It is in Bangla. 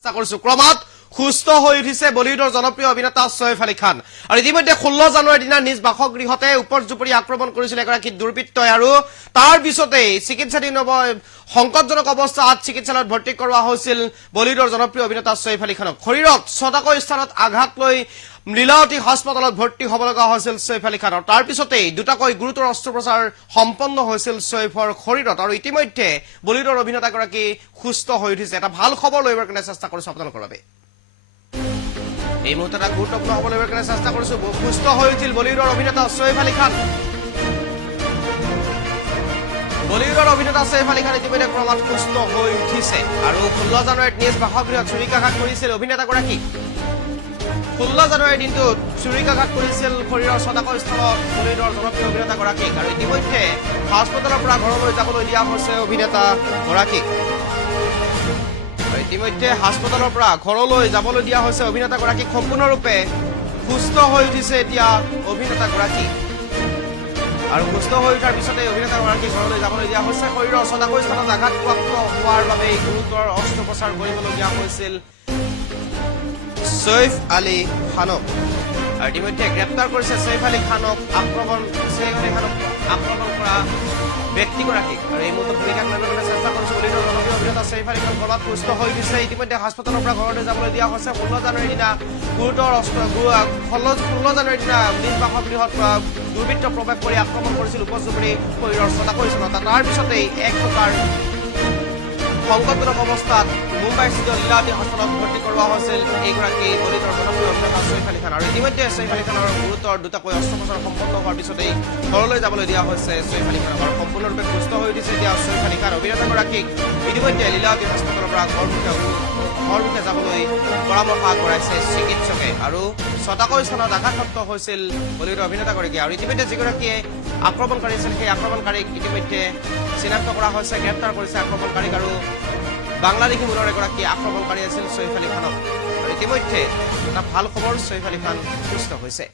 চেষ্টা কৰিছো ক্ৰমাৎ সুস্থ হৈ উঠিছে বলিউডৰ জনপ্ৰিয় অভিনেতা চৈফ আলী খান। আৰু ইতিমধ্যে ষোল্ল জানুৱাৰীৰ দিনা নিজ বাসগৃহতে ওপৰ আক্ৰমণ কৰিছিল এগৰাকী দুৰ্বৃত্তই আৰু তাৰ পিছতেই চিকিৎসাধীন সংকটজনক অৱস্থাত চিকিৎসালয়ত ভৰ্তি কৰোৱা হৈছিল বলিউডৰ জনপ্ৰিয় অভিনেতা চৈফ আলী খানক। শৰীৰত ছটাকৈ স্থানত আঘাত লৈ লীলাৱতী হাস্পতালত ভৰ্তি হ'ব লগা হৈছিল চৈফ আলী খানৰ। তাৰ পিছতেই দুটাকৈ গুৰুতৰ অস্ত্ৰোপচাৰ সম্পন্ন হৈছিল চৈফৰ শৰীৰত আৰু ইতিমধ্যে বলিউডৰ অভিনেতাগৰাকী সুস্থ হৈ উঠিছে। এটা ভালো খবৰ লৈ কাৰণে চেষ্টা কৰিছো আপোনালোকৰ বাবে। এই মুহূৰ্তে এটা গুৰুত্বপূৰ্ণ খবৰ লৈ কাৰণে চেষ্টা কৰিছো সুস্থ হৈ উঠিল বলিউডৰ অভিনেতা চৈফ আলী খান। বলিউডৰ অভিনেতা চৈফ আলী খান ইতিমধ্যে ক্ৰমাৎ সুস্থ হৈ উঠিছে আৰু ষোল্ল জানুৱাৰীত নিজ বাসগৃহত ছুৰিকাঘাত কৰিছিল অভিনেতাগৰাকী ষোল্ল জানুৱাৰীৰ দিনটোত ছুৰিকাঘাত কৰিছিল শৰীৰৰ ছটাকৈ স্থানত বলিউডৰ জনপ্ৰিয় অভিনেতাগৰাকীক আৰু ইতিমধ্যে হাস্পতালৰ পৰা ঘৰলৈ যাবলৈ দিয়া হৈছে অভিনেতাগৰাকীক ইতিমধ্যে হাস্পতালৰ পৰা ঘৰলৈ যাবলৈ দিয়া হৈছে অভিনেতাগৰাকীক সম্পূৰ্ণৰূপে সুস্থ হৈ উঠিছে এতিয়া অভিনেতাগৰাকী। আৰু সুস্থ হৈ উঠাৰ পিছতে অভিনেতাগৰাকী ঘৰলৈ যাবলৈ দিয়া হৈছে। শৰীৰৰ ছটাকৈ স্থানত আঘাতপ্ৰাপ্ত হোৱাৰ বাবে গুৰুতৰ অস্ত্ৰোপচাৰ কৰিবলগীয়া হৈছিল চৈফ আলী খানক। আৰু ইতিমধ্যে গ্ৰেপ্তাৰ কৰিছে চৈফ আলী খানক। আক্ৰমণ চৈফ আলী খানক আক্ৰমণ কৰা ব্যক্তিগৰাকীক। আৰু এই মুহূৰ্তত ভূমিকা কৰিবলৈ চেষ্টা কৰিছো বুলি জনপ্ৰিয় অভিনেতা চৈফ আলী খান কলাত সুস্থ হৈ উঠিছে ইতিমধ্যে হাস্পতালৰ পৰা ঘৰলৈ যাবলৈ দিয়া হৈছে। ষোল্ল জানুৱাৰীৰ দিনা গুৰুতৰ অস্ত্ৰ ষোল্ল ষোল্ল জানুৱাৰীৰ দিনা নিজ বাসগৃহত দুৰ্বৃত্ত প্ৰৱেশ কৰি আক্ৰমণ কৰিছিল। উপজুপুৰি শৰীৰৰ ছটাকৈ কৰিছিল। তাৰপিছতেই এক প্ৰকাৰ সংকটজনক অৱস্থাত মুম্বাইস্থিত লীলাৱতী হাস্পতালত ভৰ্তি কৰোৱা হৈছিল। এইগৰাকী দলিতৰ জনপ্ৰিয় অভিনেতা চৈফ আলী খান। আৰু ইতিমধ্যে চৈফ আলী খানৰ গুৰুতৰ দুটাকৈ অস্ত্ৰোপচাৰ সম্পন্ন হোৱাৰ পিছতেই ঘৰলৈ যাবলৈ দিয়া হৈছে চৈফ আলী খানক। আৰু সম্পূৰ্ণৰূপে সুস্থ হৈ উঠিছে এতিয়া চৈফ আলী খান। অভিনেতাগৰাকীক ইতিমধ্যে লীলাৱতী হাস্পতালৰ পৰা ঘৰমুখে ঘৰমুখে যাবলৈ পৰামৰ্শ আগবঢ়াইছে চিকিৎসকে। আৰু ছটাকৈ স্থানত আঘাতপ্ৰাপ্ত হৈছিল বলিউডৰ অভিনেতাগৰাকী আৰু ইতিমধ্যে যিগৰাকীয়ে আক্ৰমণকাৰী আছিল, সেই আক্ৰমণকাৰীক ইতিমধ্যে চিনাক্ত কৰা হৈছে, গ্ৰেপ্তাৰ কৰিছে আক্ৰমণকাৰীক আৰু বাংলাদেশী মূলৰ এগৰাকী আক্ৰমণকাৰী আছিল চৈফ আলী খানক। ইতিমধ্যে এটা ভালো খবৰ চৈফ আলী খান সুস্থ হৈছে।